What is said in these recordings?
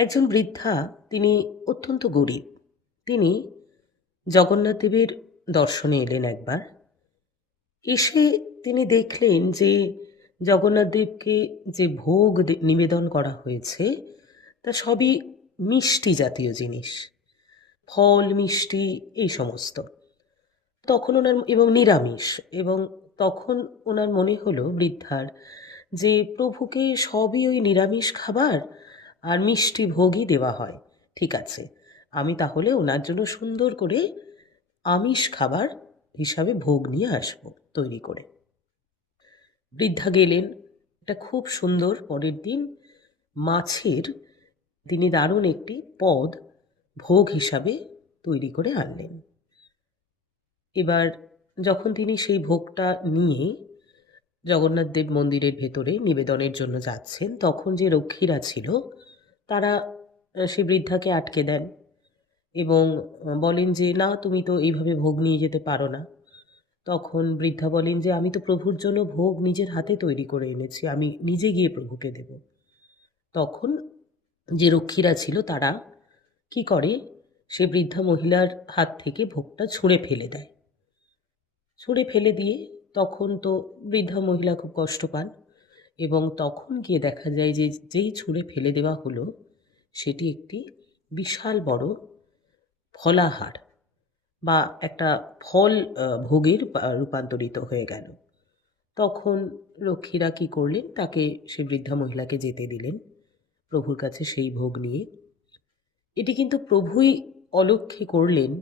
একজন বৃদ্ধা, তিনি অত্যন্ত গরীব। তিনি জগন্নাথ দেবের দর্শনে এলেন একবার। এসে তিনি দেখলেন যে জগন্নাথ দেবকে যে ভোগ নিবেদন করা হয়েছে তা সবই মিষ্টি জাতীয় জিনিস। ফল, মিষ্টি এই সমস্ত। তখন ওনার এবং নিরামিষ এবং তখন ওনার মনে হলো বৃদ্ধার যে প্রভুকে সবই ওই নিরামিষ খাবার আর মিষ্টি ভোগই দেওয়া হয়। ঠিক আছে, আমি তাহলে ওনার জন্য সুন্দর করে আমিষ খাবার হিসাবে ভোগ নিয়ে আসব তৈরি করে। বৃদ্ধা গেলেন। এটা খুব সুন্দর পরের দিন মাছের তিনি দারুণ একটি পদ ভোগ হিসাবে তৈরি করে আনলেন। এবার যখন তিনি সেই ভোগটা নিয়ে জগন্নাথ দেব মন্দিরের ভেতরে নিবেদনের জন্য যাচ্ছেন, তখন যে রক্ষীরা ছিল তারা সেই বৃদ্ধাকে আটকে দেন এবং বলেন যে, "না, তুমি তো এইভাবে ভোগ নিয়ে যেতে পারো না।" তখন বৃদ্ধা বলেন যে, "আমি তো প্রভুর জন্য ভোগ নিজের হাতে তৈরি করে এনেছি। আমি নিজে গিয়ে প্রভুকে দেব।" তখন যে রক্ষীরা ছিল তারা কি করে, সে বৃদ্ধা মহিলার হাত থেকে ভোগটা ছুঁড়ে ফেলে দেয়। ছুঁড়ে ফেলে দিয়ে তখন তো বৃদ্ধা মহিলা খুব কষ্ট পান এবং তখন গিয়ে দেখা যায় যে যেই ছুঁড়ে ফেলে দেওয়া হলো সেটি একটি বিশাল বড় ফলাহার বা একটা ফল ভোগের রূপান্তরিত হয়ে গেল। তখন রক্ষীরা কি করলেন, তাকে সে বৃদ্ধা মহিলাকে যেতে দিলেন প্রভুর কাছে সেই ভোগ নিয়ে। এটি কিন্তু প্রভুই অলক্ষ্যে করলেন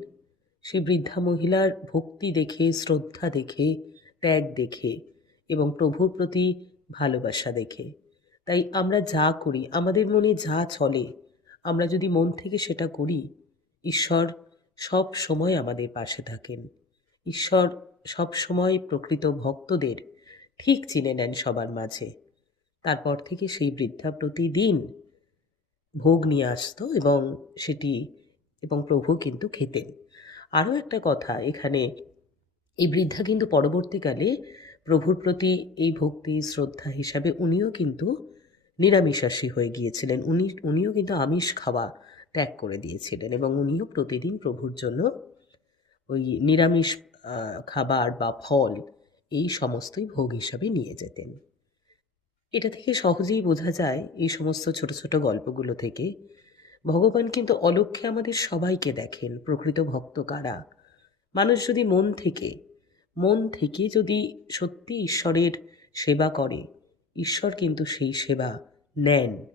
সেই বৃদ্ধা মহিলার ভক্তি দেখে, শ্রদ্ধা দেখে, ত্যাগ দেখে এবং প্রভুর প্রতি ভালোবাসা দেখে। তাই আমরা যা করি, আমাদের মনে যা চলে, আমরা যদি মন থেকে সেটা করি, ঈশ্বর সব সময় আমাদের পাশে থাকেন। ঈশ্বর সব সময় প্রকৃত ভক্তদের ঠিক চিনে নেন সবার মাঝে। তারপর থেকে সেই বৃদ্ধা প্রতিদিন ভোগ নিয়ে আসতো এবং সেটি এবং প্রভু কিন্তু খেতেন। আরও একটা কথা এখানে, এই বৃদ্ধা কিন্তু পরবর্তীকালে প্রভুর প্রতি এই ভক্তি শ্রদ্ধা হিসাবে উনিও কিন্তু নিরামিষাশী হয়ে গিয়েছিলেন। উনিও কিন্তু আমিষ খাওয়া ত্যাগ করে দিয়েছিলেন এবং উনিও প্রতিদিন প্রভুর জন্য ওই নিরামিষ খাবার বা ফল এই সমস্তই ভোগ হিসাবে নিয়ে যেতেন। এটা থেকে সহজেই বোঝা যায় এই সমস্ত ছোট ছোট গল্পগুলো থেকে, ভগবান কিন্তু অলক্ষ্যে আমাদের সবাইকে দেখেন। প্রকৃত ভক্ত কারা? মানুষ যদি মন থেকে যদি সত্যি ঈশ্বরের সেবা করে, ঈশ্বর কিন্তু সেই সেবা নেন।